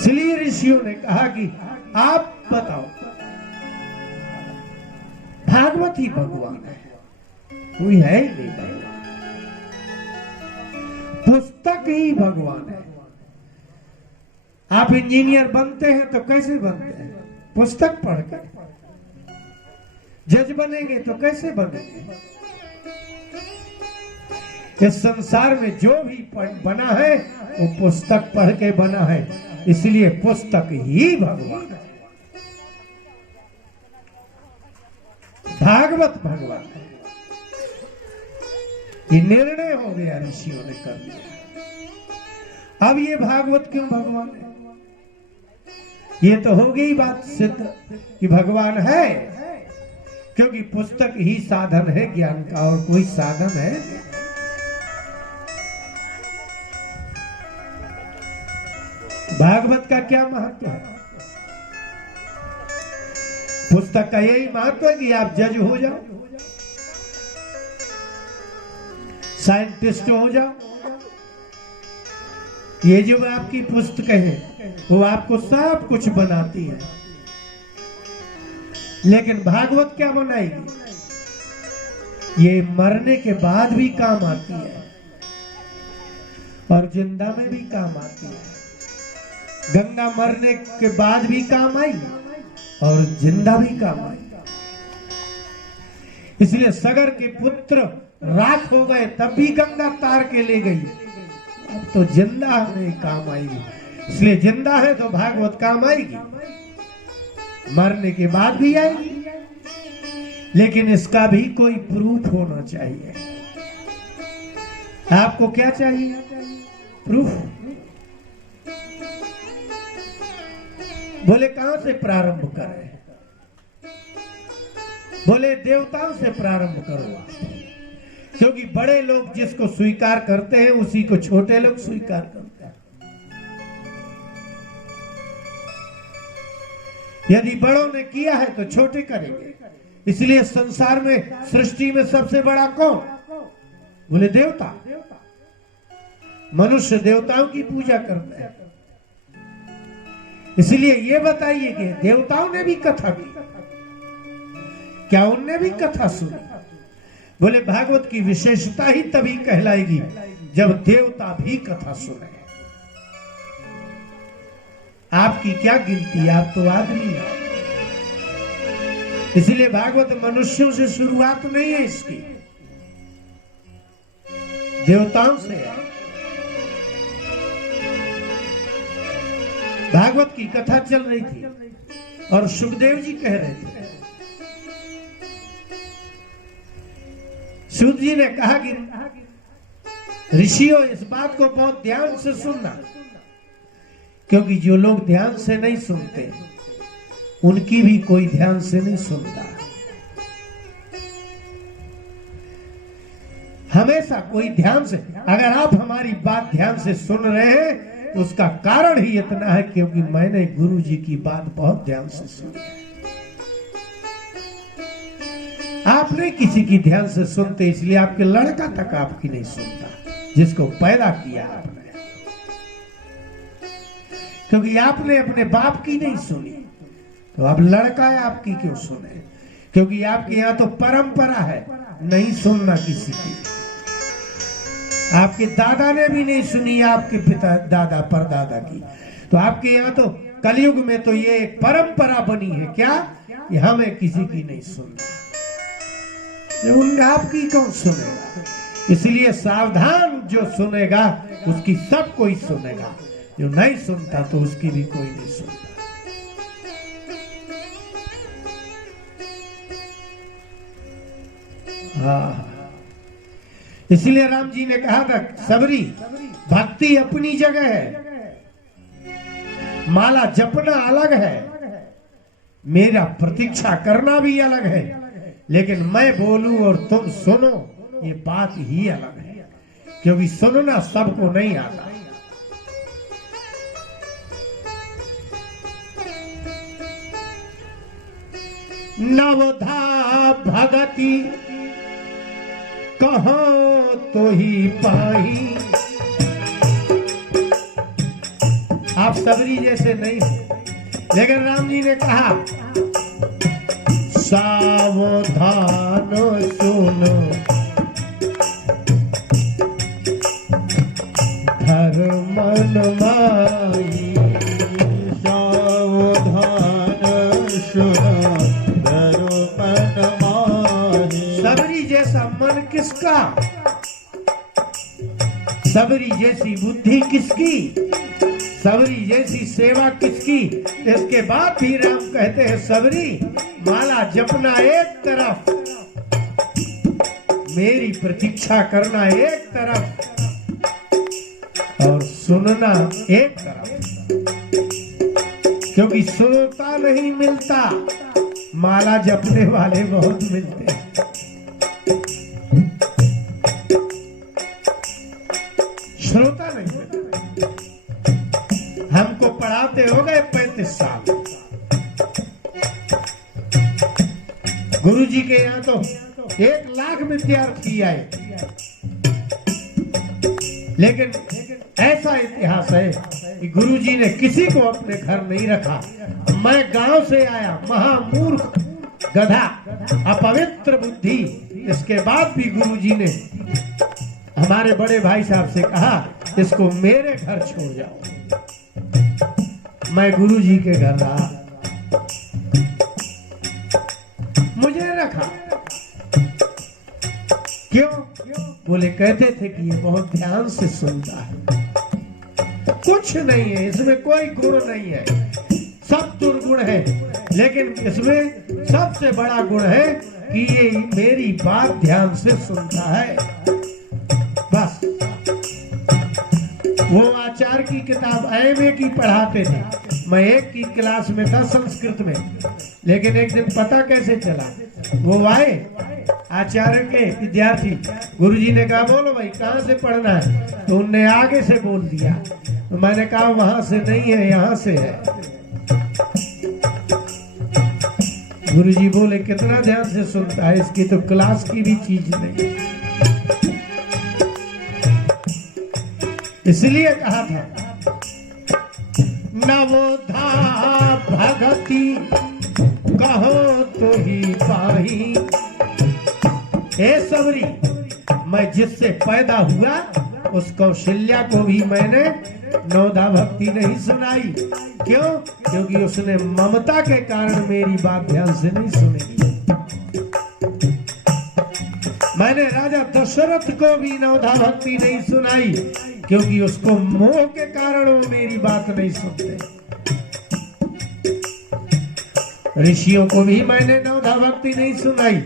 इसलिए ऋषियों ने कहा कि आप बताओ, भागवत ही भगवान है, कोई है ही नहीं भगवान, पुस्तक ही भगवान है। आप इंजीनियर बनते हैं तो कैसे बनते हैं? पुस्तक पढ़कर। जज बनेंगे तो कैसे बनेंगे? इस संसार में जो भी बना है वो पुस्तक पढ़ के बना है, इसलिए पुस्तक ही भगवान है, भागवत भगवान है। ये निर्णय हो गया, ऋषियों ने कर लिया। अब ये भागवत क्यों भगवान है? ये तो हो गई बात सिद्ध कि भगवान है, क्योंकि पुस्तक ही साधन है ज्ञान का, और कोई साधन है? भागवत का क्या महत्व है? पुस्तक का यही महत्व है कि आप जज हो जाओ, साइंटिस्ट हो जाओ। ये जो आपकी पुस्तक है वो आपको सब कुछ बनाती है, लेकिन भागवत क्या बनाएगी? ये मरने के बाद भी काम आती है और जिंदा में भी काम आती है। गंगा मरने के बाद भी काम आई और जिंदा भी काम आई। इसलिए सगर के पुत्र राख हो गए तब भी गंगा तार के ले गई, अब तो जिंदा में काम आएगी। इसलिए जिंदा है तो भागवत काम आएगी, मरने के बाद भी आएगी, लेकिन इसका भी कोई प्रूफ होना चाहिए। आपको क्या चाहिए? प्रूफ। बोले कहां से प्रारंभ करें? बोले देवताओं से प्रारंभ करो, क्योंकि बड़े लोग जिसको स्वीकार करते हैं उसी को छोटे लोग स्वीकार करते हैं। यदि बड़ों ने किया है तो छोटे करेंगे। इसलिए संसार में सृष्टि में सबसे बड़ा कौन? बोले देवता। मनुष्य देवताओं की पूजा करते हैं। इसलिए ये बताइए कि देवताओं ने भी कथा की, क्या उनने भी कथा सुनी? बोले भागवत की विशेषता ही तभी कहलाएगी जब देवता भी कथा सुने। आपकी क्या गिनती, आप तो आदमी हैं। इसलिए भागवत मनुष्यों से शुरुआत नहीं है, इसकी देवताओं से है। भागवत की कथा चल रही थी और सुखदेव जी कह रहे थे, सूत जी ने कहा कि ऋषियों इस बात को बहुत ध्यान से सुनना, क्योंकि जो लोग ध्यान से नहीं सुनते उनकी भी कोई ध्यान से नहीं सुनता। हमेशा कोई ध्यान से, अगर आप हमारी बात ध्यान से सुन रहे हैं तो उसका कारण ही इतना है क्योंकि मैंने गुरु जी की बात बहुत ध्यान से सुनी है। आप नहीं किसी की ध्यान से सुनते, इसलिए आपके लड़का तक आपकी नहीं सुनता, जिसको पैदा किया आपने। क्योंकि आपने अपने बाप की नहीं सुनी तो अब लड़का है आपकी क्यों सुने? क्योंकि आपके यहाँ तो परंपरा है नहीं सुनना किसी की। आपके दादा ने भी नहीं सुनी आपके पिता दादा परदादा की, तो आपके यहाँ तो कलयुग में तो ये एक परंपरा बनी है क्या कि हमें किसी की नहीं सुनना। आपकी कौन सुनेगा? इसलिए सावधान, जो सुनेगा उसकी सब कोई सुनेगा, जो नहीं सुनता तो उसकी भी कोई नहीं सुनता। हाँ, इसलिए राम जी ने कहा था, सबरी भक्ति अपनी जगह है, माला जपना अलग है, मेरा प्रतीक्षा करना भी अलग है, लेकिन मैं बोलूं और तुम सुनो ये बात ही अलग है, क्योंकि सुनना सबको नहीं आता। नवधा भगति कहो तो ही पाई। आप सबरी जैसे नहीं हो। लेकिन राम जी ने कहा सावधान सुनो धर्मन माई, सावधान सुनो धर्मन माही। सबरी जैसा मन किसका, सबरी जैसी बुद्धि किसकी, सबरी जैसी सेवा किसकी। इसके बाद भी राम कहते हैं सबरी माला जपना एक तरफ, मेरी प्रतीक्षा करना एक तरफ और सुनना एक तरफ, क्योंकि श्रोता नहीं मिलता, माला जपने वाले बहुत मिलते हैं। श्रोता नहीं मिलता। हमको पढ़ाते हो गए 35 साल, गुरुजी के यहाँ तो 1 लाख विद्यार्थी आए, लेकिन ऐसा इतिहास है कि गुरुजी ने किसी को अपने घर नहीं रखा। मैं गांव से आया, महामूर्ख, गधा, अपवित्र बुद्धि, इसके बाद भी गुरुजी ने हमारे बड़े भाई साहब से कहा इसको मेरे घर छोड़ जाओ। मैं गुरुजी के घर रहा, मुझे रखा। क्यों? बोले कहते थे कि ये बहुत ध्यान से सुनता है। कुछ नहीं है इसमें, कोई गुण नहीं है, सब दुर्गुण है, लेकिन इसमें सबसे बड़ा गुण है कि ये मेरी बात ध्यान से सुनता है। बस वो आचार्य की किताब एमए की पढ़ाते थे, मैं एक की क्लास में था संस्कृत में, लेकिन एक दिन पता कैसे चला, वो आए आचार्य के विद्यार्थी, गुरुजी ने कहा बोलो भाई कहाँ से पढ़ना है, तो उनने आगे से बोल दिया, तो मैंने कहा वहां से नहीं है यहाँ से है। गुरुजी बोले कितना ध्यान से सुनता है, इसकी तो क्लास की भी चीज नहीं। इसलिए कहा था नवोधा भगति कहो तो ही पाही। हे सबरी, मैं जिससे पैदा हुआ उस कौशल्या को भी मैंने नवोधा भक्ति नहीं सुनाई। क्यों? क्योंकि उसने ममता के कारण मेरी बात ध्यान से नहीं सुनी। मैंने राजा दशरथ को भी नवोधा भक्ति नहीं सुनाई, क्योंकि उसको मोह के कारण वो मेरी बात नहीं सुनते। ऋषियों को भी मैंने नवोधा भक्ति नहीं सुनाई।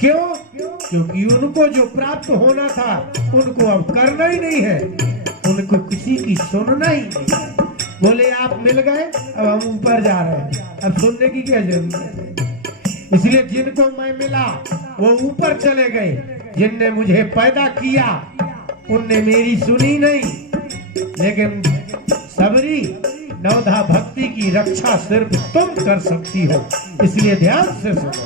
क्यों? क्योंकि उनको जो प्राप्त होना था उनको अब करना ही नहीं है, उनको किसी की सुनना ही नहीं है। बोले आप मिल गए, अब हम ऊपर जा रहे हैं, अब सुनने की क्या जरूरत है। इसलिए जिनको मैं मिला वो ऊपर चले गए, जिनने मुझे पैदा किया उनने मेरी सुनी नहीं। लेकिन सबरी, नवोधा भक्ति की रक्षा सिर्फ तुम कर सकती हो, इसलिए ध्यान से सुनो।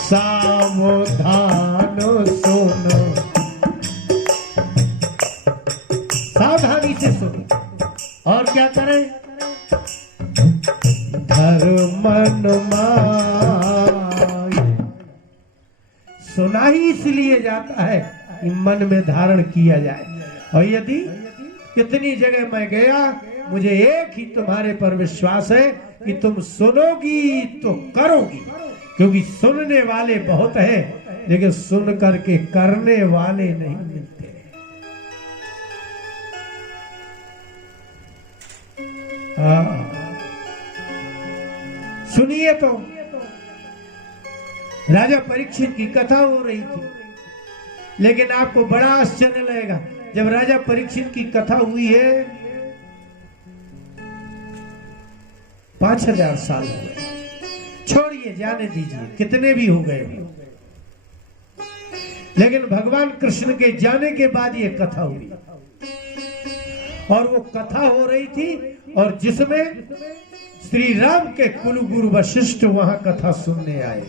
सावधान सुनो, सावधानी से सुनो। और क्या करें? धर्मन माय, सुना ही इसलिए जाता है कि मन में धारण किया जाए। और यदि कितनी जगह मैं गया, मुझे एक ही तुम्हारे पर विश्वास है कि तुम सुनोगी तो करोगी, क्योंकि सुनने वाले बहुत हैं, लेकिन सुन करके करने वाले नहीं मिलते। हाँ, सुनिए तो राजा परीक्षित की कथा हो रही थी, लेकिन आपको बड़ा आश्चर्य लगेगा, जब राजा परीक्षित की कथा हुई है 5000 साल हो गए, छोड़िए जाने दीजिए कितने भी हो गए, लेकिन भगवान कृष्ण के जाने के बाद ये कथा हुई। और वो कथा हो रही थी और जिसमें श्री राम के कुलगुरु वशिष्ठ वहां कथा सुनने आए,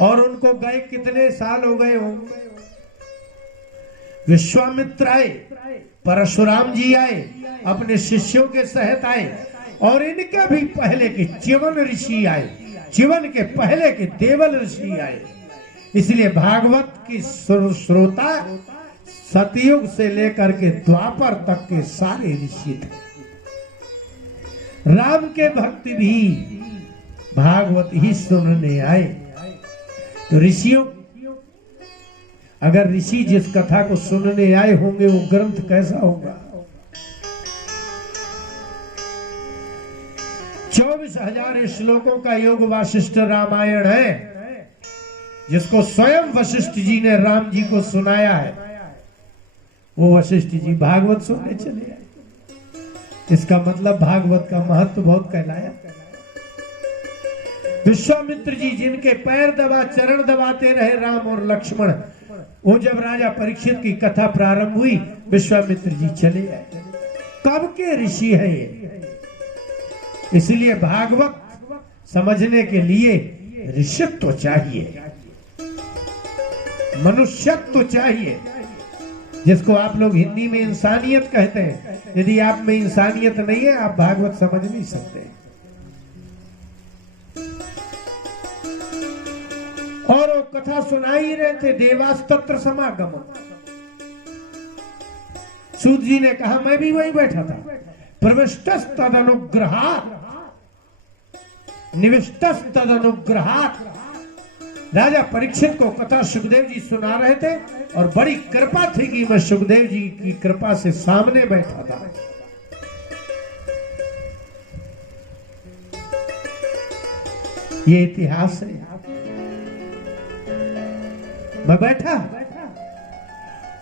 और उनको गए कितने साल हो गए होंगे। विश्वामित्र आए, परशुराम जी आए, अपने शिष्यों के सहित आए, और इनके भी पहले के च्यवन ऋषि आए, च्यवन के पहले के देवल ऋषि आए। इसलिए भागवत की श्रोता सतयुग से लेकर के द्वापर तक के सारे ऋषि थे। राम के भक्त भी भागवत ही सुनने आए। तो ऋषियों, अगर ऋषि जिस कथा को सुनने आए होंगे वो ग्रंथ कैसा होगा? 24,000 श्लोकों का योग वासिष्ठ रामायण है, जिसको स्वयं वशिष्ठ जी ने राम जी को सुनाया है। वो वशिष्ठ जी भागवत सुनने चले आए। इसका मतलब भागवत का महत्व बहुत कहलाया। विश्वामित्र जी जिनके पैर दबा, चरण दबाते रहे राम और लक्ष्मण, वो जब राजा परीक्षित की कथा प्रारंभ हुई, विश्वामित्र जी चले आए। कब के ऋषि है ये? इसलिए भागवत समझने के लिए ऋषित्व चाहिए, मनुष्यत्व चाहिए, जिसको आप लोग हिंदी में इंसानियत कहते हैं। यदि आप में इंसानियत नहीं है, आप भागवत समझ नहीं सकते। और वो कथा सुना ही रहे थे, देवास्तत्र समागम। सूत जी ने कहा मैं भी वहीं बैठा था। प्रविष्टस तदनुग्रहात्, निविष्टस तदनुग्रहात्। राजा परीक्षित को कथा सुखदेव जी सुना रहे थे, और बड़ी कृपा थी कि मैं सुखदेव जी की कृपा से सामने बैठा था। ये इतिहास है। मैं बैठा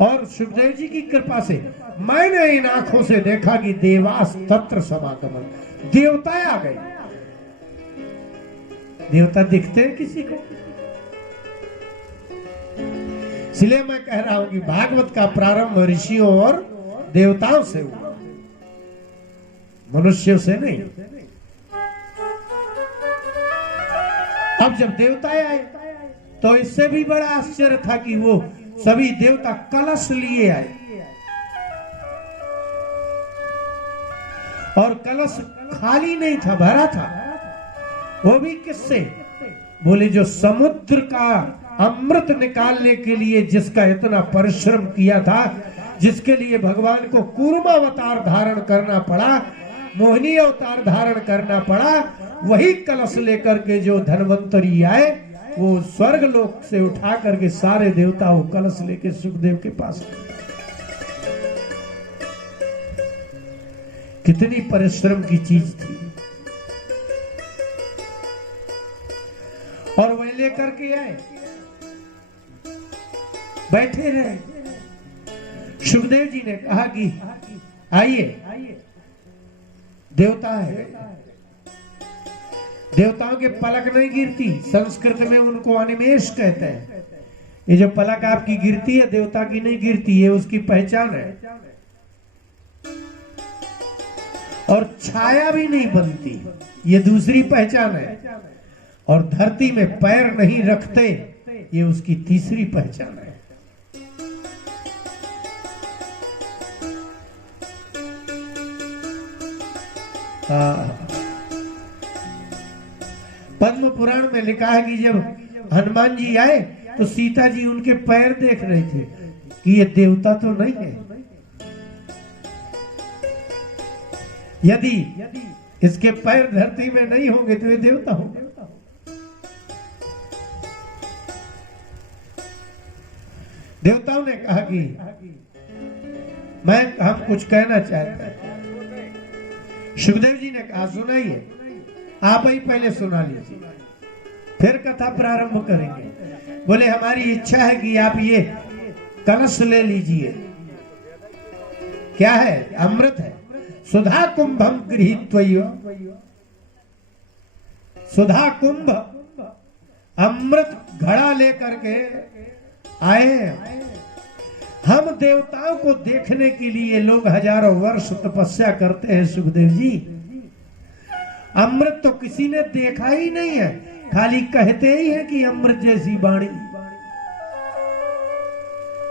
और सुखदेव जी की कृपा से मैंने इन आंखों से देखा कि देवास तत्र समागमन, देवता आ गए। देवता दिखते हैं किसी को? इसलिए मैं कह रहा हूं कि भागवत का प्रारंभ ऋषियों और देवताओं से हुआ, मनुष्यों से नहीं। अब जब देवता आए तो इससे भी बड़ा आश्चर्य था कि वो सभी देवता कलश लिए आए, और कलश खाली नहीं था, भरा था। वो भी किससे? बोले जो समुद्र का अमृत निकालने के लिए जिसका इतना परिश्रम किया था, जिसके लिए भगवान को कूर्मा अवतार धारण करना पड़ा, मोहिनी अवतार धारण करना पड़ा, वही कलश लेकर के जो धन्वंतरी आए, वो स्वर्ग लोक से उठा करके सारे देवता वो कलश लेके सुखदेव के पास। कितनी परिश्रम की चीज थी। और वह लेकर के आए, बैठे रहे। सुखदेव जी ने कहा कि आइए, देवता है। देवताओं के पलक नहीं गिरती, संस्कृत में उनको अनिमेष कहते हैं। ये जो पलक आपकी गिरती है, देवता की नहीं गिरती, ये उसकी पहचान है। और छाया भी नहीं बनती, ये दूसरी पहचान है। और धरती में पैर नहीं रखते, ये उसकी तीसरी पहचान है। पद्म पुराण में लिखा है कि जब हनुमान जी आए तो सीता जी उनके पैर देख रही थी कि ये देवता तो नहीं है। यदि इसके पैर धरती में नहीं होंगे तो ये देवता होंगे। देवताओं ने कहा कि हम कुछ कहना चाहते हैं। सुखदेव जी ने कहा सुनाइए, आप ही पहले सुना लीजिए, फिर कथा प्रारंभ करेंगे। बोले हमारी इच्छा है कि आप ये कलश ले लीजिए। क्या है? अमृत है। सुधा कुंभम गृहीत्वैव, सुधा कुंभ अमृत घड़ा लेकर के आए। हम देवताओं को देखने के लिए लोग हजारों वर्ष तपस्या करते हैं सुखदेव जी। अमृत तो किसी ने देखा ही नहीं है, खाली कहते ही है कि अमृत जैसी वाणी,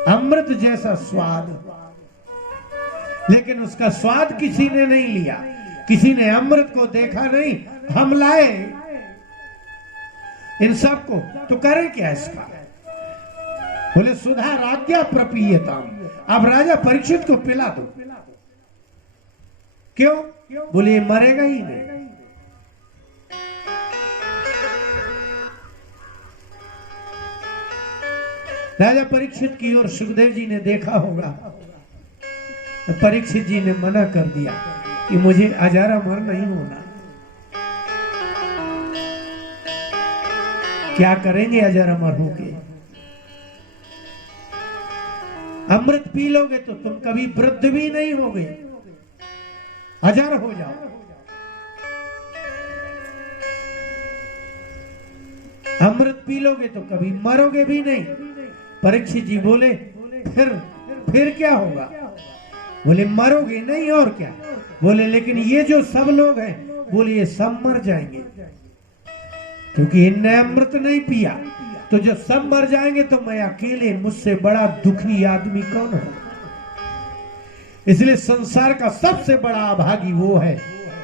अमृत जैसा स्वाद। लेकिन उसका स्वाद किसी ने नहीं लिया, किसी ने अमृत को देखा नहीं। हम लाए इन सबको, तो करें क्या इसका? बोले सुधा राज्ञा प्रपीयताम, अब राजा परीक्षित को पिला दो। क्यों? बोले मरेगा ही नहीं। राजा परीक्षित की ओर सुखदेव जी ने देखा होगा, तो परीक्षित जी ने मना कर दिया कि मुझे अजारा मर नहीं होना। क्या करेंगे अजारा मर होके? अमृत पी लोगे तो तुम कभी वृद्ध भी नहीं होगे, अजर हो जाओ। अमृत पी लोगे तो कभी मरोगे भी नहीं। परीक्षित जी बोले फिर क्या होगा? बोले मरोगे नहीं और क्या? बोले लेकिन ये जो सब लोग हैं, बोले ये सब मर जाएंगे, क्योंकि इनने अमृत नहीं पिया। तो जो सब मर जाएंगे तो मैं अकेले, मुझसे बड़ा दुखी आदमी कौन हो? इसलिए संसार का सबसे बड़ा अभागी वो है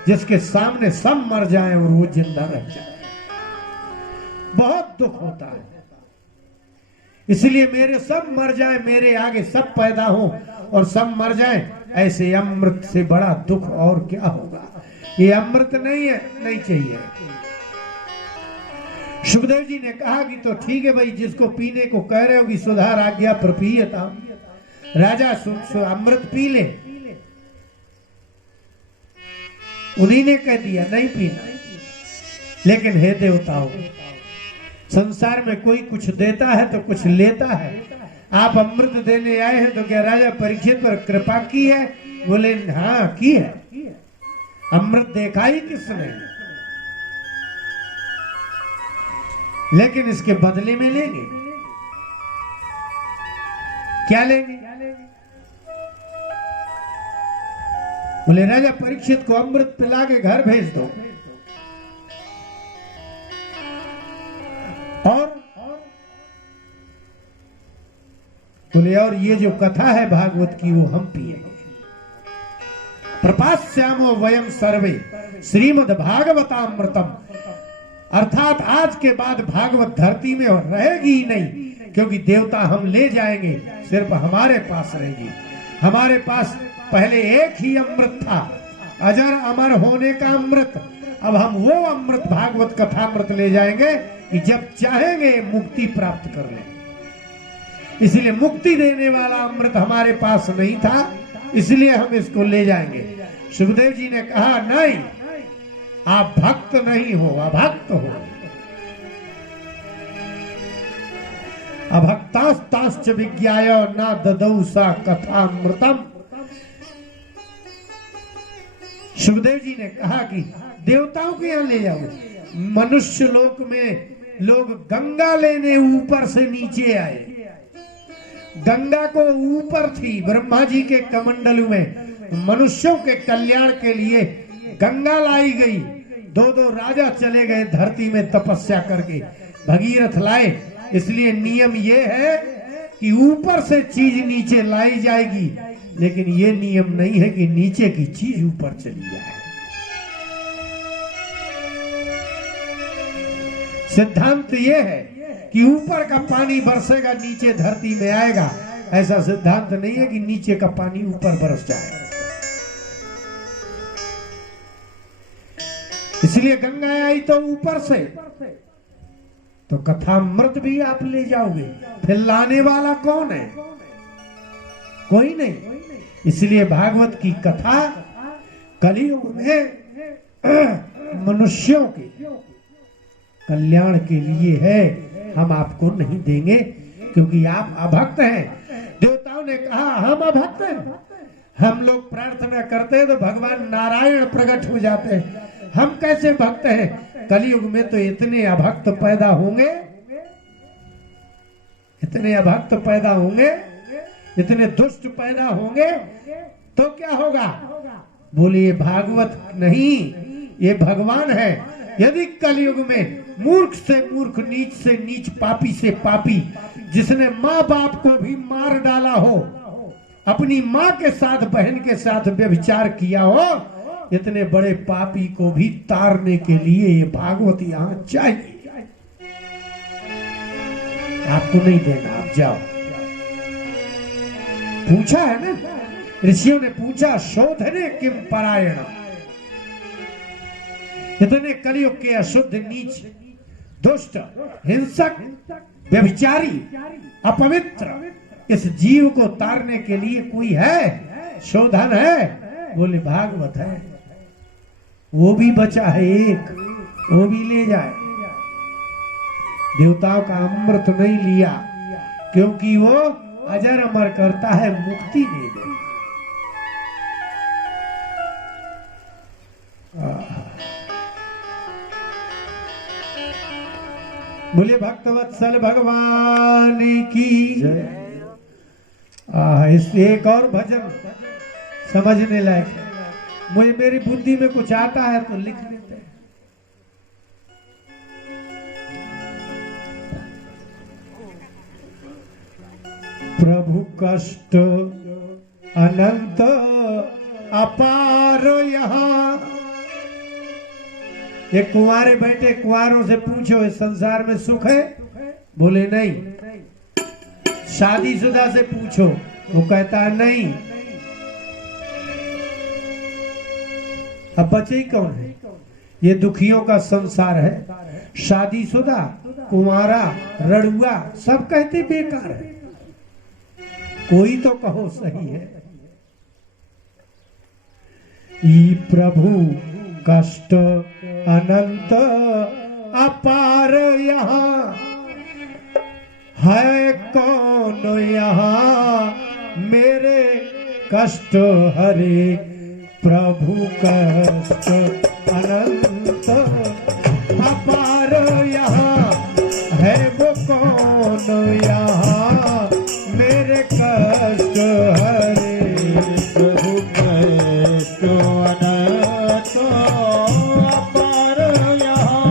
जिसके सामने सब मर जाएं और वो जिंदा रह जाए। बहुत दुख होता है। इसलिए मेरे सब मर जाए, मेरे आगे सब पैदा हो और सब मर जाए, ऐसे अमृत से बड़ा दुख और क्या होगा? ये अमृत नहीं है, नहीं चाहिए। सुखदेव जी ने कहा कि तो ठीक है भाई, जिसको पीने को कह रहे हो कि सुधा राज्ञा प्रपीयता, राजा अमृत पी ले। उन्हीं ने कह दिया नहीं पीना। लेकिन हे देवताओं, संसार में कोई कुछ देता है तो कुछ लेता है। आप अमृत देने आए हैं तो क्या राजा परीक्षित पर कृपा की है? बोले हाँ की है। अमृत देखा ही किसने? लेकिन इसके बदले में लेंगे क्या? लेंगे बोले राजा परीक्षित को अमृत पिला के घर भेज दो। और बोले और ये जो कथा है भागवत की वो हम पिएंगे। प्रपास्यामो वयम सर्वे श्रीमद् भागवतामृतम, अर्थात आज के बाद भागवत धरती में रहेगी ही नहीं, क्योंकि देवता हम ले जाएंगे, सिर्फ हमारे पास रहेगी। हमारे पास पहले एक ही अमृत था, अजर अमर होने का अमृत। अब हम वो अमृत भागवत कथामृत ले जाएंगे कि जब चाहेंगे मुक्ति प्राप्त कर लेंगे। इसलिए मुक्ति देने वाला अमृत हमारे पास नहीं था, इसलिए हम इसको ले जाएंगे। सुखदेव जी ने कहा नहीं, आप भक्त नहीं हो, अभक्त हो। अभक्तास्ताश्च विज्ञाय न ददौ सा कथामृतम। सुखदेव जी ने कहा कि देवताओं के यहां ले जाओ। मनुष्य लोक में लोग गंगा लेने ऊपर से नीचे आए। गंगा को ऊपर थी ब्रह्मा जी के कमंडल में, मनुष्यों के कल्याण के लिए गंगा लाई गई। दो राजा चले गए धरती में तपस्या करके, भगीरथ लाए। इसलिए नियम ये है कि ऊपर से चीज नीचे लाई जाएगी, लेकिन ये नियम नहीं है कि नीचे की चीज ऊपर चली जाए। सिद्धांत ये है कि ऊपर का पानी बरसेगा नीचे धरती में आएगा। ऐसा सिद्धांत नहीं है कि नीचे का पानी ऊपर बरस जाए। इसलिए गंगा आई तो ऊपर से, तो कथामृत भी आप ले जाओगे, फिर लाने वाला कौन है? कोई नहीं। इसलिए भागवत की कथा कलियुग में मनुष्यों के कल्याण के लिए है। हम आपको नहीं देंगे क्योंकि आप अभक्त हैं। देवताओं ने कहा हम अभक्त हैं। हम लोग प्रार्थना करते हैं तो भगवान नारायण प्रकट हो जाते हैं, हम कैसे भक्त हैं? कलियुग में तो इतने अभक्त पैदा होंगे, इतने अभक्त पैदा होंगे, इतने दुष्ट पैदा होंगे, तो क्या होगा? बोले ये भागवत नहीं, ये भगवान है। यदि कलयुग में मूर्ख से मूर्ख, नीच से नीच, पापी से पापी, जिसने माँ बाप को भी मार डाला हो, अपनी माँ के साथ, बहन के साथ व्यभिचार किया हो, इतने बड़े पापी को भी तारने के लिए ये भागवत यहाँ चाहिए। आपको नहीं देना, आप जाओ। पूछा है ना, ऋषियों ने पूछा, शोधने किम परायण, इतने कलयुग के अशुद्ध, नीच, दुष्ट, हिंसक, व्यभिचारी, अपवित्र इस जीव को तारने के लिए कोई है? शोधन है? बोले भागवत है। वो भी बचा है एक, वो भी ले जाए। देवताओं का अमृत नहीं लिया, क्योंकि वो अजर अमर करता है, मुक्ति नहीं देता। बोले भक्तवत्सल भगवान की जय। इसलिए एक और भजन समझने लायक है। मुझे मेरी बुद्धि में कुछ आता है तो लिख लेते हैं। प्रभु कष्ट अनंत अपार यहाँ। ये कुंवारे बैठे कुंवारों से पूछो, इस संसार में सुख है? बोले नहीं। शादीशुदा से पूछो, वो कहता है नहीं। अब बचे ही कौन है? ये दुखियों का संसार है। शादीशुदा, कुंवारा, रड़ुआ सब कहते बेकार है। कोई तो कहो सही है। ई प्रभु कष्ट अनंत अपार यहाँ, है कौन यहाँ मेरे कष्ट हरे? प्रभु कष्ट अनंत अपार यहाँ, है वो कौन यहाँ मेरे कष्ट हरे? प्रभु कष्ट अनंत अपार यहाँ,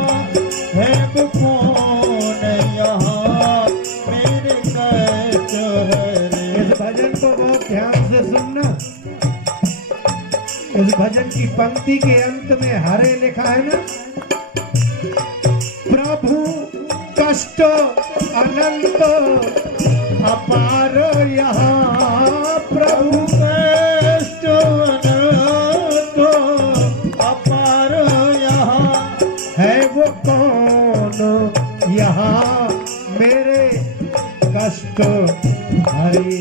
है वो कौन यहाँ मेरे कष्ट हरे? इस भजन को बहुत ध्यान से सुनना। इस भजन की पंक्ति के अंत में हरे लिखा है ना, प्रभु कष्ट अनंत अपार यहाँ। प्रभु कष्ट अनंत अपार यहाँ, है वो कौन यहाँ मेरे कष्ट हरे?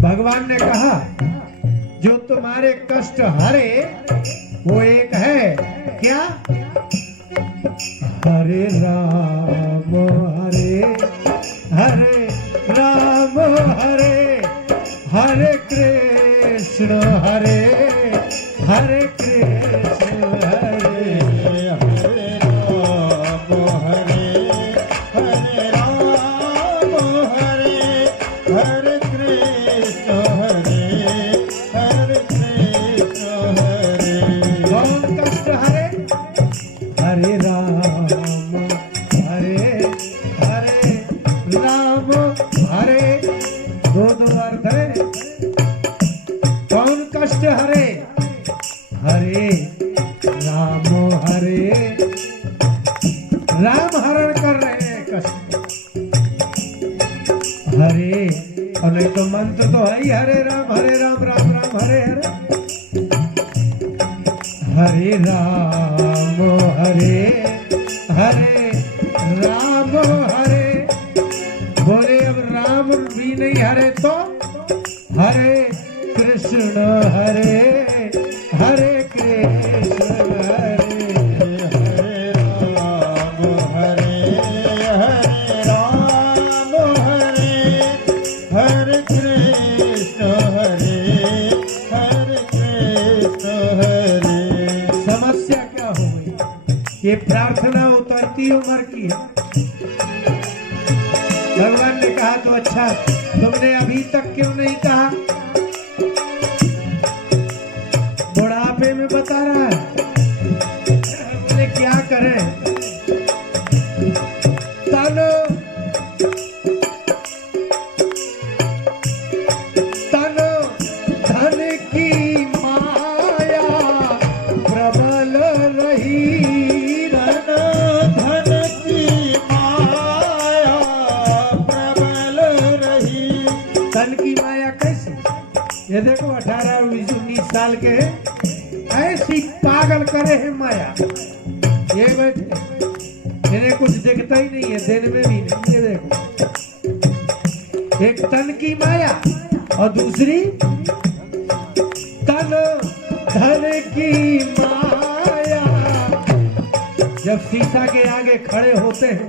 भगवान ने कहा, जो तुम्हारे कष्ट हरे वो एक है। क्या? हरे राम हरे हरे राम, हरे हरे कृष्ण हरे हरे कृष्ण, हरे हरे राम हरे हरे राम, हरे हरे कृष्ण हरे हरे कृष्ण, हरे। कौन कष्ट हरे? हरे राम हरे हरे राम, हरे दो अर्थ है। कौन कष्ट हरे? हरे राम, हरे राम हरण कर रहे हैं कष्ट। हरे, और नहीं तो मंत्र तो है ही, हरे राम राम राम हरे हरे। हरे राम हरे हरे राम, हरे। बोले अब राम भी नहीं हरे तो हरे कृष्ण हरे हरे कृष्ण, हरे हरे राम हरे हरे राम, हरे हरे कृष्ण हरे हरे कृष्ण, हरे। समस्या क्या हो गई? ये प्रार्थना उतरती उम्र की है। भगवान ने कहा तो अच्छा, तुमने अभी तक क्यों नहीं कहा? बुढ़ापे में बता रहा है। बोले क्या करें? तन धन की माया प्रबल रही, धन की माया प्रबल रही। धन की माया कैसे? ये देखो 18 19 साल के ऐसी पागल करे है माया। ये बैठे इन्हें कुछ दिखता ही नहीं है, दिन में भी नहीं। ये देखो, एक तन की माया और दूसरी तन धन की माया। जब शीशा के आगे खड़े होते हैं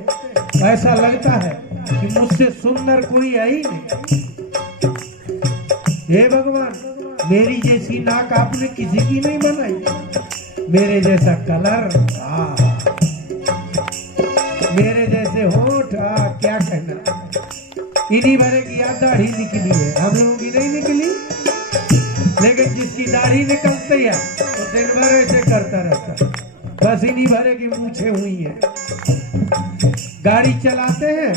ऐसा लगता है कि मुझसे सुंदर कोई है ही नहीं। हे भगवान, मेरी जैसी नाक आपने किसी की नहीं बनाई, मेरे जैसा कलर, मेरे जैसे होठ, क्या कहना। इन्हीं भरे की याद दाढ़ी निकली है, हम लोगों की नहीं निकली। लेकिन जिसकी दाढ़ी निकलती है तो दिन भर ऐसे करता रहता, बस इन्हीं भरे की मूछें हुई हैं। गाड़ी चलाते हैं,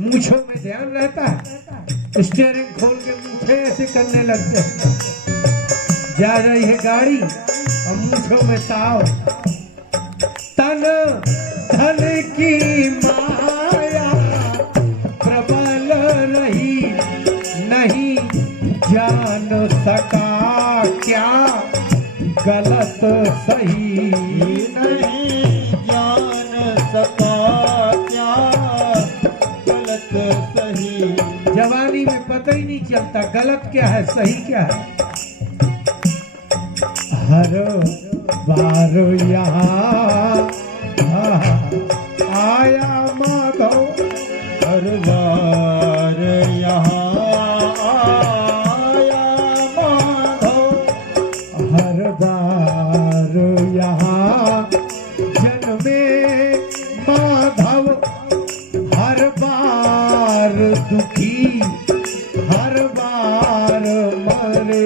मूछों में ध्यान रहता है, स्टीयरिंग खोल के मूछें ऐसे करने लगते हैं। जा रही है गाड़ी और मूछों में ताव। तन धन की माया प्रबल रही, नहीं जान सका क्या गलत सही, नहीं जान सका क्या गलत सही। जवानी में पता ही नहीं चलता गलत क्या है सही क्या है। हर बार यहाँ आया माधव, हर बार यहाँ आया माधव, हर बार यहाँ जन्मे माधव, हर बार दुखी, हर बार मरे।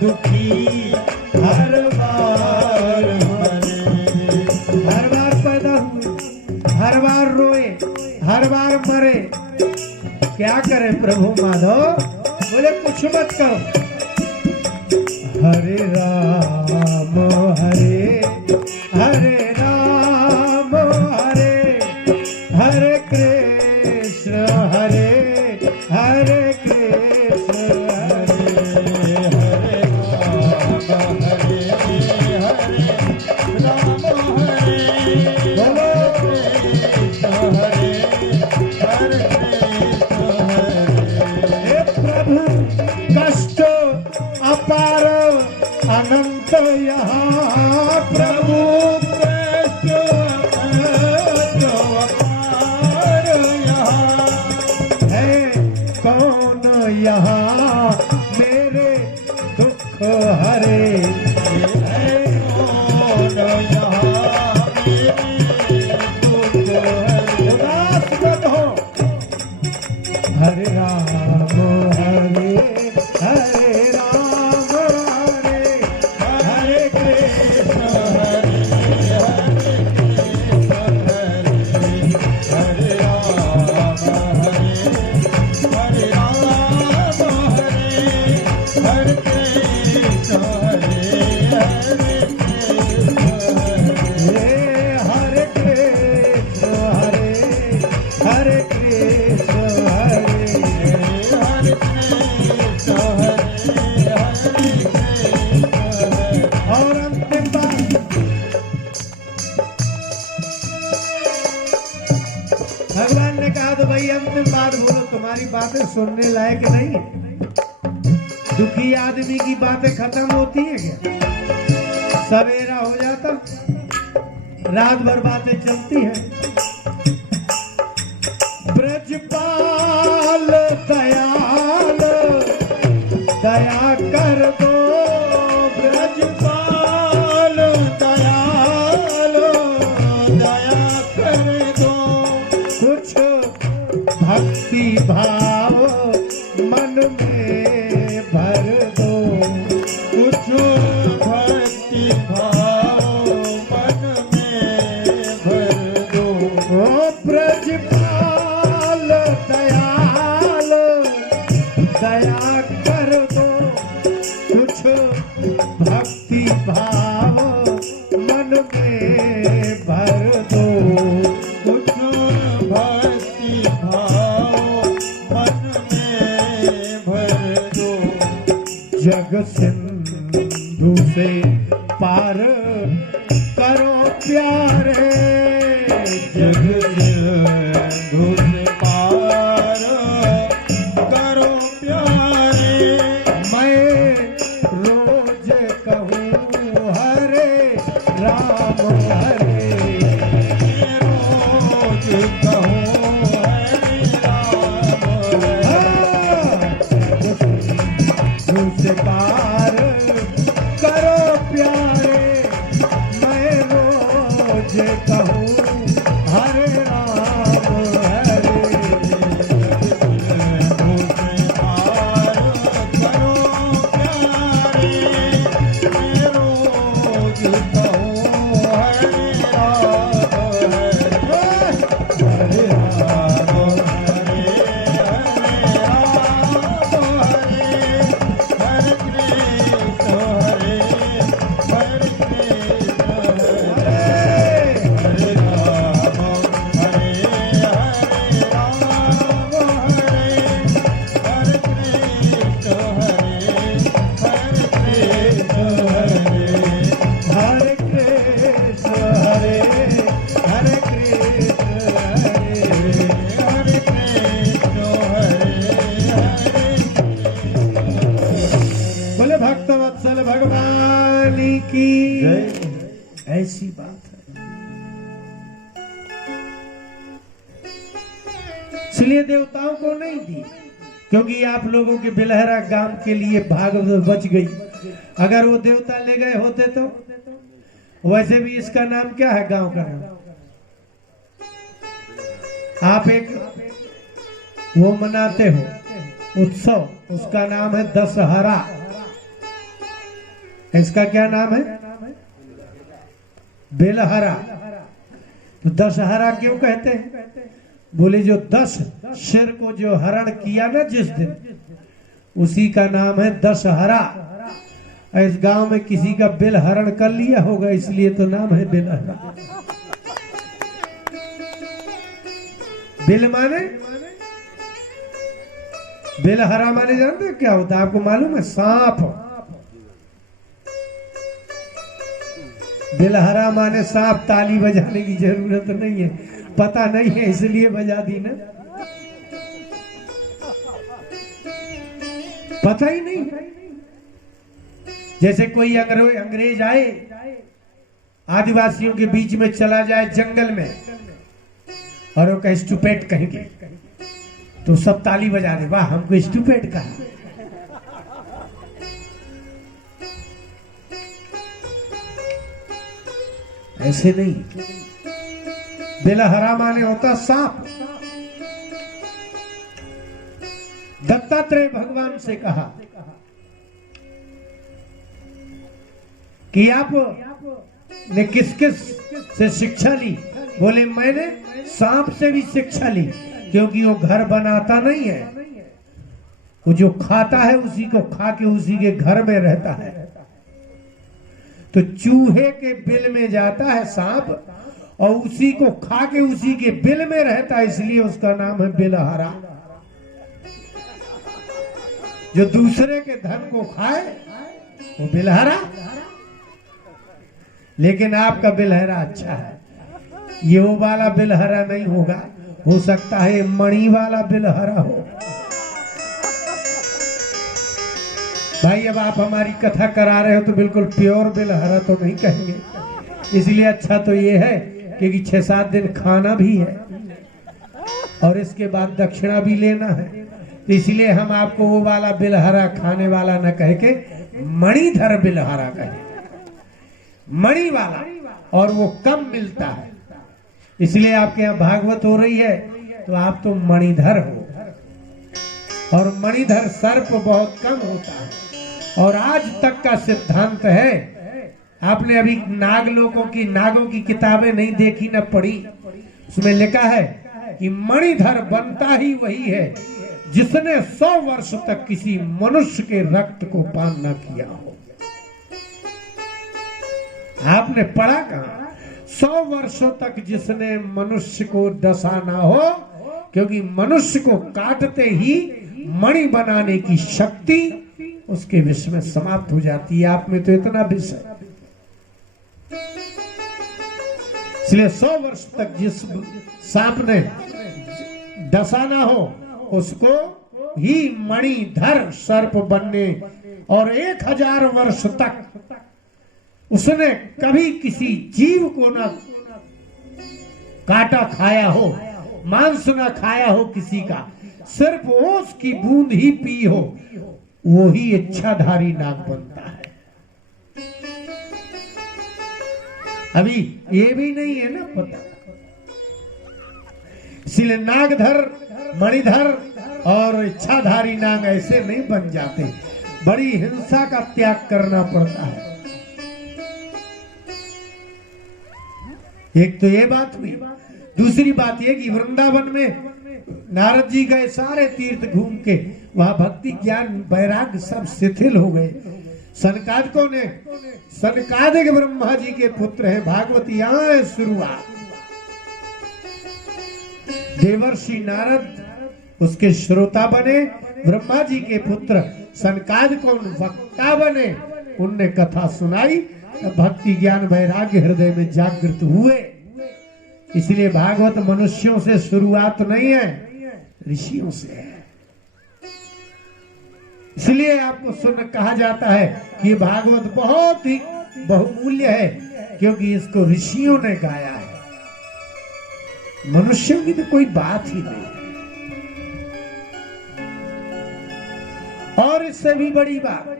दुखी हर बार मरे, हर बार पैदा हुए, हर बार रोए, हर बार मरे। क्या करे प्रभु माधव? बोले कुछ मत करो। हरे राम हरे हरे राम हरे हरे कृष्ण हरे हरे कृष्ण अपार अनंत यहाँ प्रभु अपार यहाँ है कौन यहाँ मेरे दुख हरे, है कौन यहाँ मेरे दुख हरे। उदास मत हो। हरे राम हरे हरे राम हरे हरे कृष्ण हरे हरे राम हरे हरे राम हरे हरे कृष्ण हरे हरे कृष्ण हरे कृष्ण हरे हरे कृष्ण हरे। और अंतिम बात, भगवान ने कहा तो भाई अंतिम बात बोलो, तुम्हारी बातें सुनने लायक नहीं है। दुखी आदमी की बातें खत्म होती है क्या? सवेरा हो जाता, रात भर बातें चलती हैं। ब्रजपाल दयाल दया कर दो, ब्रजपाल दयाल दया कर दो। कुछ भक्ति भाव मन में भर दो, कुछ भक्ति भाव मन में जग सिंधु से पार करो प्यारे, जग सिंधु से पार करो प्यारे, मैं रोज कहूँ हरे राम हरे, रोज कहूँ हरे राम से पार करो प्यारे, मैं रोज कहूँ हरे राम हरे, पार करो प्यारे, मैं रोज कहूँ हरे राम हरे राम हरे हरे कृष्ण हरे हरे कृष्ण हरे बोले भक्त वत्सल भगवान की ऐसी बात है। इसलिए देवताओं को नहीं दी, क्योंकि आप लोगों के बिलहरा गांव के लिए भागवत बच गई। अगर वो देवता ले गए होते तो वैसे भी इसका नाम क्या है, गांव का नाम? आप एक वो मनाते हो उत्सव, उसका नाम है दशहरा। इसका क्या नाम है? बेलहरा। तो दशहरा क्यों कहते हैं? बोले जो 10 शेर को जो हरण किया ना जिस दिन, उसी का नाम है दशहरा। इस गांव में किसी का बिल हरण कर लिया होगा, इसलिए तो नाम है बेलहरा। बिल माने, बेलहरा माने जानते क्या होता है? आपको मालूम है? सांप। बेलहरा माने सांप। ताली बजाने की जरूरत नहीं है, पता नहीं है इसलिए बजा दी ना, पता ही नहीं है। जैसे कोई अंग्रेज आए, आदिवासियों के बीच में चला जाए जंगल में, और वो कहे स्टूपिड कहेंगे, तो सब ताली बजा दे, वाह हमको स्टूपिड कहा। ऐसे नहीं। बेलहरा माने होता सांप। दत्तात्रेय भगवान से कहा कि आप ने किस किस से शिक्षा ली? बोले मैंने सांप से भी शिक्षा ली, क्योंकि वो घर बनाता नहीं है, वो जो खाता है उसी को खा के उसी के घर में रहता है। तो चूहे के बिल में जाता है सांप, और उसी को खा के उसी के बिल में रहता है, इसलिए उसका नाम है बेलहरा। जो दूसरे के धन को खाए वो बेलहरा। लेकिन आपका बेलहरा अच्छा है, ये वो वाला बेलहरा नहीं होगा, हो सकता है मणि वाला बेलहरा हो। भाई अब आप हमारी कथा करा रहे हो तो बिल्कुल प्योर बेलहरा तो नहीं कहेंगे, इसलिए अच्छा तो ये है क्योंकि 6-7 दिन खाना भी है और इसके बाद दक्षिणा भी लेना है, तो इसलिए हम आपको वो वाला बेलहरा खाने वाला न कह के मणिधर बेलहरा कहें, मणि वाला, और वो कम मिलता है, इसलिए आपके यहाँ भागवत हो रही है तो आप तो मणिधर हो, और मणिधर सर्प बहुत कम होता है। और आज तक का सिद्धांत है, आपने अभी नागों की किताबें नहीं देखी न पढ़ी, उसमें लिखा है कि मणिधर बनता ही वही है जिसने 100 वर्ष तक किसी मनुष्य के रक्त को पान न किया हो। आपने पढ़ा कहां? 100 वर्षों तक जिसने मनुष्य को डसा ना हो, क्योंकि मनुष्य को काटते ही मणि बनाने की शक्ति उसके विष में समाप्त हो जाती है। आप में तो इतना विष है, इसलिए 100 वर्ष तक जिस सांप ने डसा ना हो उसको ही मणिधर सर्प बनने, और 1000 वर्ष तक उसने कभी किसी जीव को ना काटा खाया हो, मांस ना खाया हो किसी का, सिर्फ ओस की बूंद ही पी हो, वो ही इच्छाधारी नाग बनता है। अभी ये भी नहीं है ना पता, इसलिए नागधर, मणिधर और इच्छाधारी नाग ऐसे नहीं बन जाते, बड़ी हिंसा का त्याग करना पड़ता है। एक तो ये बात हुई, दूसरी बात ये कि वृंदावन में नारद जी गए, सारे तीर्थ घूम के, वहां भक्ति ज्ञान वैराग्य सब शिथिल हो गए। सनकादिकों ने, सनकादिक ब्रह्मा जी के पुत्र हैं, भागवत यहां है शुरुआत। देवर्षि नारद उसके श्रोता बने, ब्रह्मा जी के पुत्र सनकादिकों वक्ता बने, उनने कथा सुनाई, भक्ति ज्ञान वैराग्य हृदय में जागृत हुए। इसलिए भागवत मनुष्यों से शुरुआत नहीं है, ऋषियों से है। इसलिए आपको सुन कहा जाता है कि भागवत बहुत ही बहुमूल्य है, क्योंकि इसको ऋषियों ने गाया है, मनुष्यों की तो कोई बात ही नहीं। और इससे भी बड़ी बात,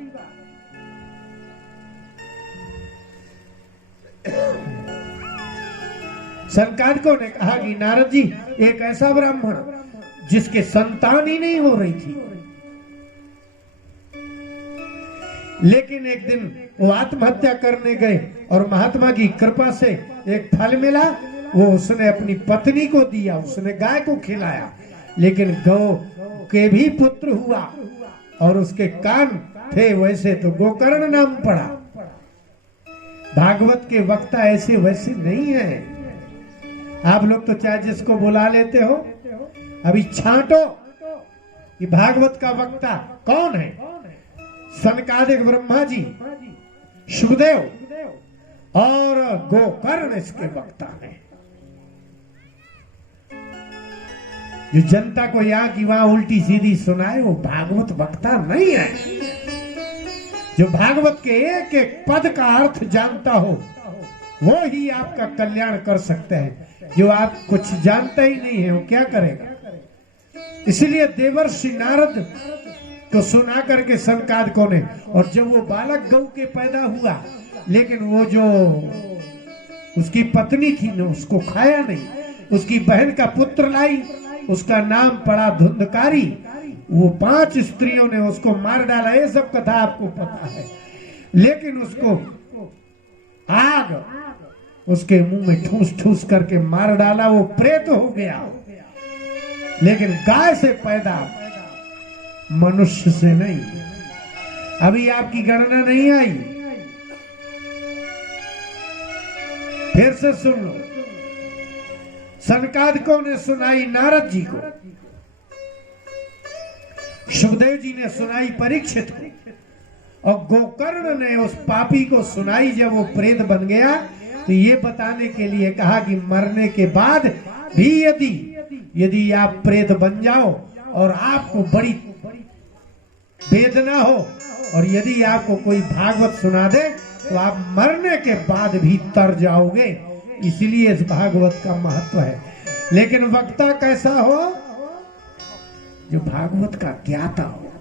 सनकादिकों ने कहा कि नारद जी, एक ऐसा ब्राह्मण जिसके संतान ही नहीं हो रही थी, लेकिन एक दिन वो आत्महत्या करने गए और महात्मा की कृपा से एक फल मिला, वो उसने अपनी पत्नी को दिया, उसने गाय को खिलाया, लेकिन गौ के भी पुत्र हुआ और उसके कान थे वैसे, तो गोकर्ण नाम पड़ा। भागवत के वक्ता ऐसे वैसे नहीं है। आप लोग तो चाहे जिसको बुला लेते हो, अभी छांटो कि भागवत का वक्ता कौन है। सनकादिक ब्रह्मा जी, शुभदेव और गोकर्ण इसके वक्ता हैं। जो जनता को यहाँ की वहां उल्टी सीधी सुनाए, वो भागवत वक्ता नहीं है। जो भागवत के एक एक पद का अर्थ जानता हो, वो ही आपका कल्याण कर सकते हैं। जो आप कुछ जानते ही नहीं है, वो क्या करेगा। इसलिए देवर्षि नारद को सुना करके सनकादिकों ने, और जब वो बालक गौ के पैदा हुआ, लेकिन वो जो उसकी पत्नी थी ना, उसको खाया नहीं, उसकी बहन का पुत्र लाई, उसका नाम पड़ा धुंधकारी। वो 5 स्त्रियों ने उसको मार डाला, ये सब कथा आपको पता है। लेकिन उसको आग उसके मुंह में ठूस ठूस करके मार डाला, वो प्रेत हो गया। लेकिन गाय से पैदा, मनुष्य से नहीं। अभी आपकी गणना नहीं आई, फिर से सुन लो। सनकादिकों ने सुनाई नारद जी को, शुभदेव जी ने सुनाई परीक्षित को, और गोकर्ण ने उस पापी को सुनाई जब वो प्रेत बन गया, तो ये बताने के लिए कहा कि मरने के बाद भी यदि आप प्रेत बन जाओ और आपको बड़ी वेदना हो, और यदि आपको कोई भागवत सुना दे, तो आप मरने के बाद भी तर जाओगे। इसलिए इस भागवत का महत्व है। लेकिन वक्ता कैसा हो, जो भागवत का ज्ञाता हो।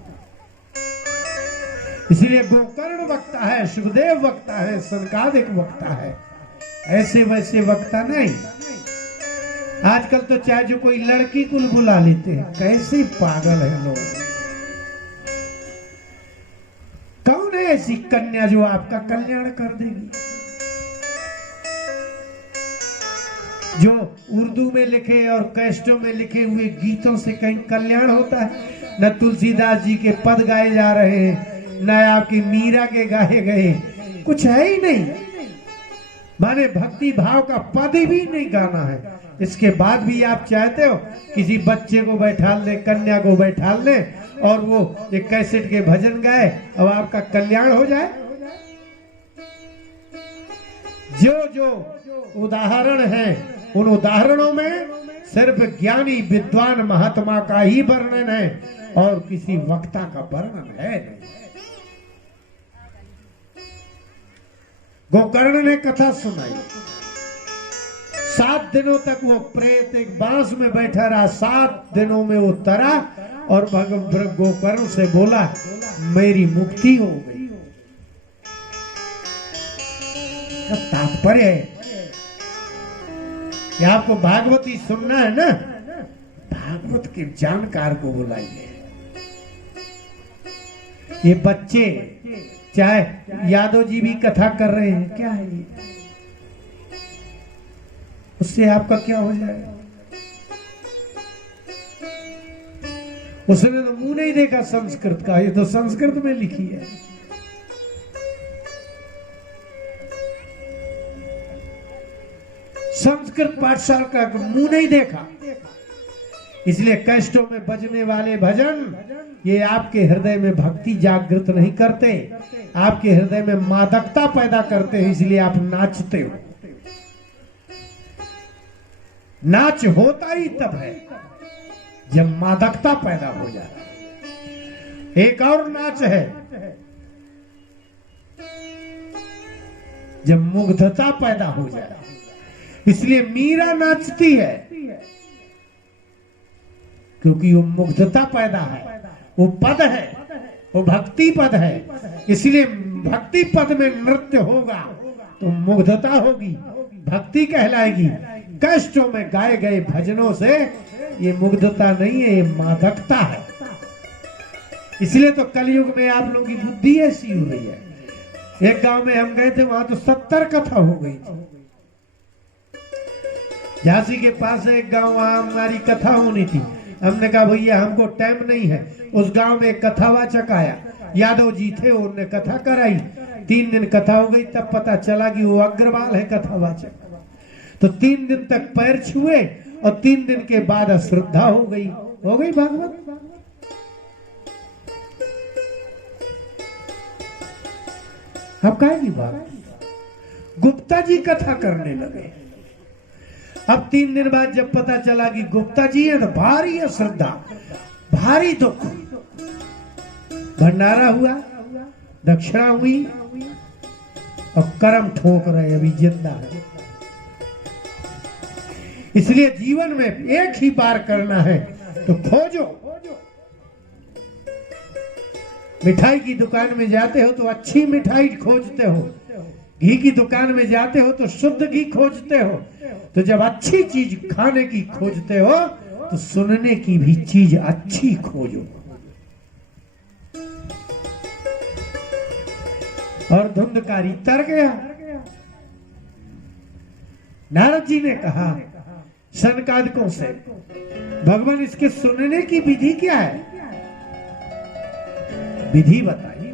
इसलिए गोकर्ण वक्ता है, शुभदेव वक्ता है, सनकादिक वक्ता है, ऐसे वैसे वक्ता नहीं। आजकल तो चाहे जो कोई लड़की को बुला लेते हैं, कैसे पागल है लोग। कौन है ऐसी कन्या जो आपका कल्याण कर देगी। जो उर्दू में लिखे और कैस्टों में लिखे हुए गीतों से कहीं कल्याण होता है। न तुलसीदास जी के पद गाए जा रहे हैं, न आपकी मीरा के गाए गए, कुछ है ही नहीं। माने भक्ति भाव का पद भी नहीं गाना है। इसके बाद भी आप चाहते हो किसी बच्चे को बैठा ले, कन्या को बैठा ले और वो एक कैसेट के भजन गाए और आपका कल्याण हो जाए। जो जो उदाहरण है उन उदाहरणों में सिर्फ ज्ञानी विद्वान महात्मा का ही वर्णन है और किसी वक्ता का वर्णन है नहीं। गोकर्ण ने कथा सुनाई, 7 दिनों तक वो प्रेत एक बांस में बैठा रहा, 7 दिनों में वो तरा और गोकर्ण से बोला मेरी मुक्ति हो गई। का तात्पर्य है कि आपको भागवती सुनना है ना, भागवत के जानकार को बुलाइए। ये बच्चे चाहे यादव जी भी कथा कर रहे हैं, क्या है ये, उससे आपका क्या हो जाएगा? उसने तो मुंह नहीं देखा संस्कृत का, ये तो संस्कृत में लिखी है। संस्कृत पाठशाला का मुंह नहीं देखा, इसलिए कष्टों में बजने वाले भजन ये आपके हृदय में भक्ति जागृत नहीं करते, आपके हृदय में मादकता पैदा करते हैं, इसलिए आप नाचते हो। नाच होता ही तब है जब मादकता पैदा हो जाए। एक और नाच है जब मुग्धता पैदा हो जाए, इसलिए मीरा नाचती है क्योंकि वो मुग्धता पैदा है, वो पद है, वो भक्ति पद है। इसलिए भक्ति पद में नृत्य होगा तो मुग्धता होगी, भक्ति कहलाएगी। कष्टों में गाए गए भजनों से ये मुग्धता नहीं है, ये मादकता है। इसलिए तो कलयुग में आप लोगों की बुद्धि ऐसी हो रही है। एक गांव में हम गए थे, वहां तो 70 कथा हो गई थी। झांसी के पास एक गांव, वहां हमारी कथा होनी थी। हमने कहा भैया हमको टाइम नहीं है। उस गांव में एक कथावाचक आया, यादव जी थे, उन्होंने कथा कराई। 3 दिन कथा हो गई, तब पता चला कि वो अग्रवाल है कथावाचक। तो 3 दिन तक पैर छुए और 3 दिन के बाद अश्रद्धा हो गई भागवत। अब क्या की बात, गुप्ता जी कथा करने लगे। अब 3 दिन बाद जब पता चला कि गुप्ता जी है तो भारी अश्रद्धा, भारी दुख। भंडारा हुआ, दक्षिणा हुई और कर्म ठोक रहे, अभी जिंदा है। इसलिए जीवन में एक ही बार करना है तो खोजो। मिठाई की दुकान में जाते हो तो अच्छी मिठाई खोजते हो, घी की दुकान में जाते हो तो शुद्ध घी खोजते हो। तो जब अच्छी चीज खाने की खोजते हो तो सुनने की भी चीज अच्छी खोजो। और धुंधकारी तर गया। नारद जी ने कहा सनकादिकों से, भगवान इसके सुनने की विधि क्या है? विधि बताइए।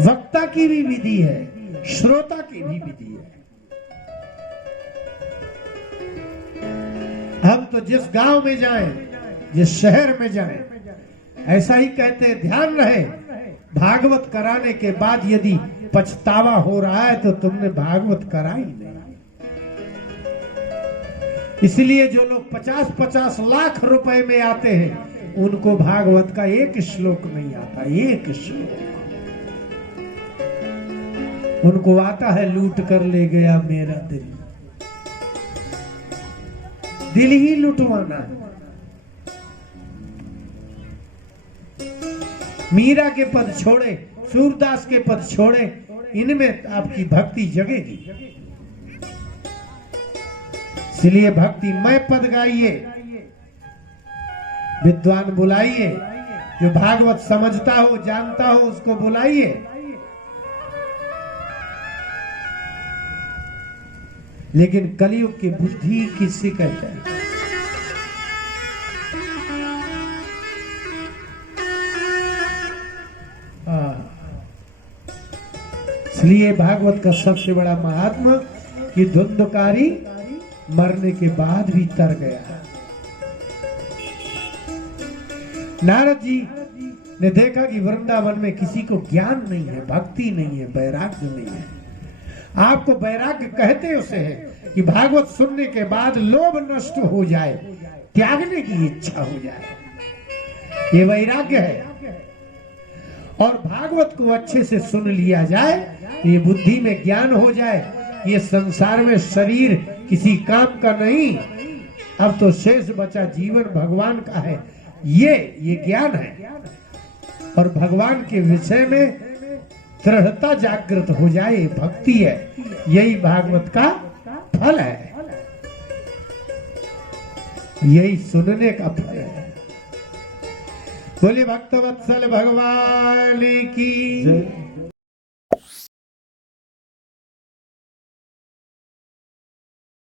वक्ता की भी विधि है, श्रोता की भी विधि है। हम तो जिस गांव में जाएं, जिस शहर में जाएं, ऐसा ही कहते हैं, ध्यान रहे भागवत कराने के बाद यदि पछतावा हो रहा है तो तुमने भागवत कराई नहीं। इसलिए जो लोग 50-50 लाख रुपए में आते हैं उनको भागवत का एक श्लोक नहीं आता, एक श्लोक। उनको आता है लूट कर ले गया मेरा दिल, दिल ही लुटवाना है। मीरा के पद छोड़े, सूरदास के पद छोड़े, इनमें आपकी भक्ति जगेगी। इसलिए भक्ति मय पद गाइए, विद्वान बुलाइए, जो भागवत समझता हो जानता हो उसको बुलाइए। लेकिन कलयुग की बुद्धि किससे कहते हैं? इसलिए भागवत का सबसे बड़ा महात्मा कि धुंधकारी मरने के बाद भी तर गया। नारद जी ने देखा कि वृंदावन में किसी को ज्ञान नहीं है, भक्ति नहीं है, वैराग्य नहीं है। आपको वैराग्य कहते उसे है कि भागवत सुनने के बाद लोभ नष्ट हो जाए, त्यागने की इच्छा हो जाए, ये वैराग्य है। और भागवत को अच्छे से सुन लिया जाए, ये बुद्धि में ज्ञान हो जाए, ये संसार में शरीर किसी काम का नहीं, अब तो शेष बचा जीवन भगवान का है, ये ज्ञान है। और भगवान के विषय में दृढ़ता जागृत हो जाए, भक्ति है, यही भागवत का फल है, यही सुनने का फल है। बोले भक्तवत्सल भगवान की।